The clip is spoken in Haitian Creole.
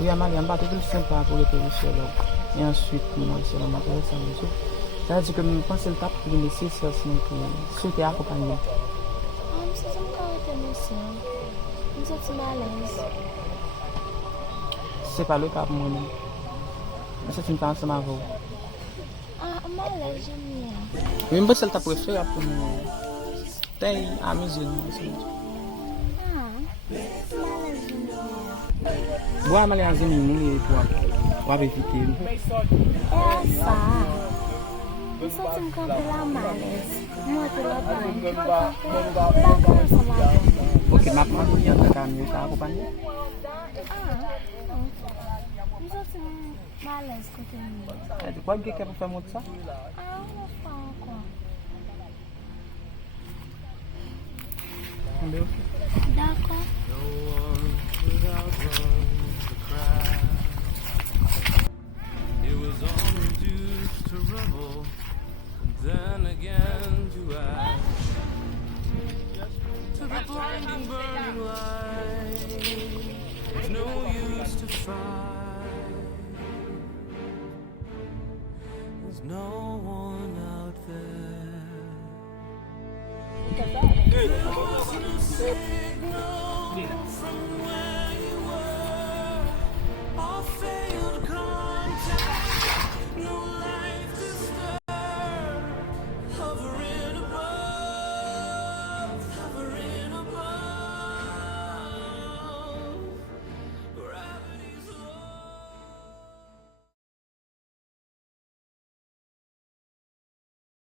Oui, Amalie, on va tout sympa pour le périsser là. Et ensuite, moi, c'est la matériel, ça me dit. Ça veut dire que je pense que le tape pour laisser ça, c'est pour souhaiter accompagner. Se eu não ter noção, não sou malais. C'est pas le cas pour moi-même. C'est une temps ensemble avec vous. Ah, malais, j'aime bien. Même si elle t'a préféré pour nous. T'es amusé, nous. Ah, malais, j'aime bien. Boa, Amalie, un zémi, nous, et toi. Pour éviter. É assar. Eu só tenho que pela malais. Não é pela banho. Ok, maintenant, vous venez de camion, t'as accompagné? Não sou assim malais que eu tenho. Tu crois que quelqu'un peut faire moi de ça? Ah, eu vou falar com Entendeu? D'accord. It was all reduced to rubble, then again to ash, to the blinding burning light. There's no use to fight. There's no one out there. There's no signal from where